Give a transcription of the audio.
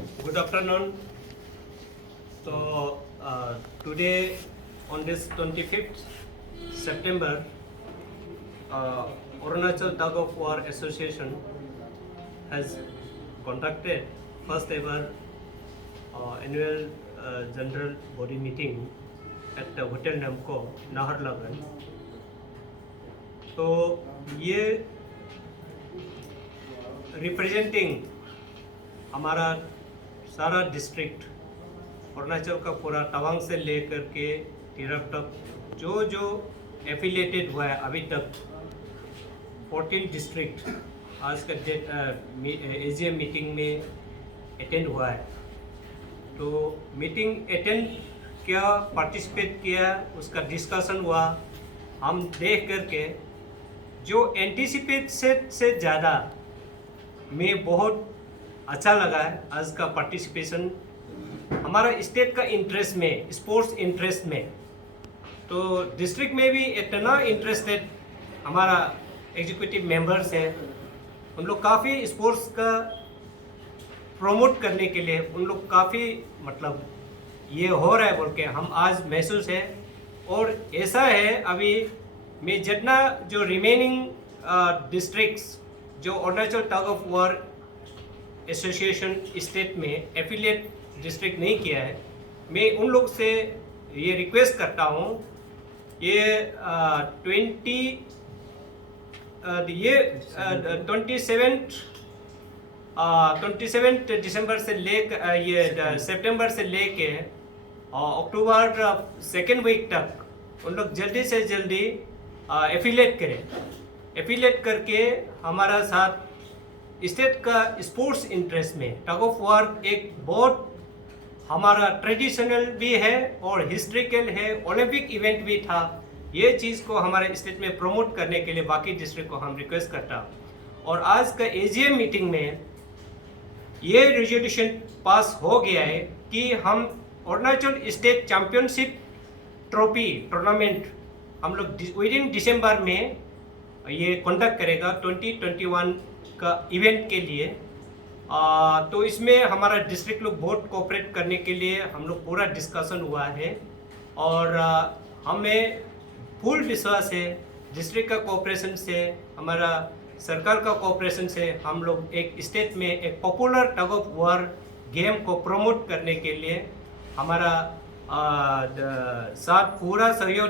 Good afternoon. So today on this 25th September, Arunachal Tug of War Association has conducted first ever annual general body meeting at the Hotel Namco, Naharlagan. तो ये representing हमारा सारा district Arunachal का पूरा तवांग से लेकर के तिरप तक जो एफिलिएटेड हुआ है अभी तक 14 डिस्ट्रिक्ट आज का एजीएम मीटिंग में अटेंड हुआ है। तो मीटिंग अटेंड किया, पार्टिसिपेट किया, उसका डिस्कशन हुआ। हम देख करके जो एंटीसिपेट से ज़्यादा में बहुत अच्छा लगा है आज का पार्टिसिपेशन। हमारा स्टेट का इंटरेस्ट में, स्पोर्ट्स इंटरेस्ट में, तो डिस्ट्रिक्ट में भी इतना इंटरेस्टेड हमारा एग्जीक्यूटिव मेंबर्स है। उन लोग काफ़ी स्पोर्ट्स का प्रमोट करने के लिए उन लोग काफ़ी मतलब ये हो रहा है बोल के हम आज महसूस है। और ऐसा है अभी मैं जितना जो रिमेनिंग डिस्ट्रिक्ट्स जो Arunachal tug of war association state में एफिलिएट डिस्ट्रिक्ट नहीं किया है, मैं उन लोग से ये रिक्वेस्ट करता हूँ ये 27 दिसंबर से ये सितंबर से लेके अक्टूबर सेकेंड वीक तक उन लोग जल्दी से जल्दी एफिलिएट करें। एफिलिएट करके हमारा साथ स्टेट का स्पोर्ट्स इंटरेस्ट में टग ऑफ वॉर एक बहुत हमारा ट्रेडिशनल भी है और हिस्ट्रिकल है, ओलंपिक इवेंट भी था। ये चीज़ को हमारे स्टेट में प्रमोट करने के लिए बाकी डिस्ट्रिक्ट को हम रिक्वेस्ट करता हूँ। और आज का एजीएम मीटिंग में ये रेजोल्यूशन पास हो गया है कि हम Arunachal state championship trophy tournament हम लोग विद इन दिसंबर में ये कंडक्ट करेगा 2021 का इवेंट के लिए। तो इसमें हमारा डिस्ट्रिक्ट लोग बहुत कोऑपरेट करने के लिए हम लोग पूरा डिस्कशन हुआ है। और हमें फुल विश्वास है डिस्ट्रिक्ट का कोऑपरेशन से, हमारा सरकार का कोऑपरेशन से हम लोग एक स्टेट में एक popular tug of war game को प्रमोट करने के लिए हमारा साथ पूरा सहयोग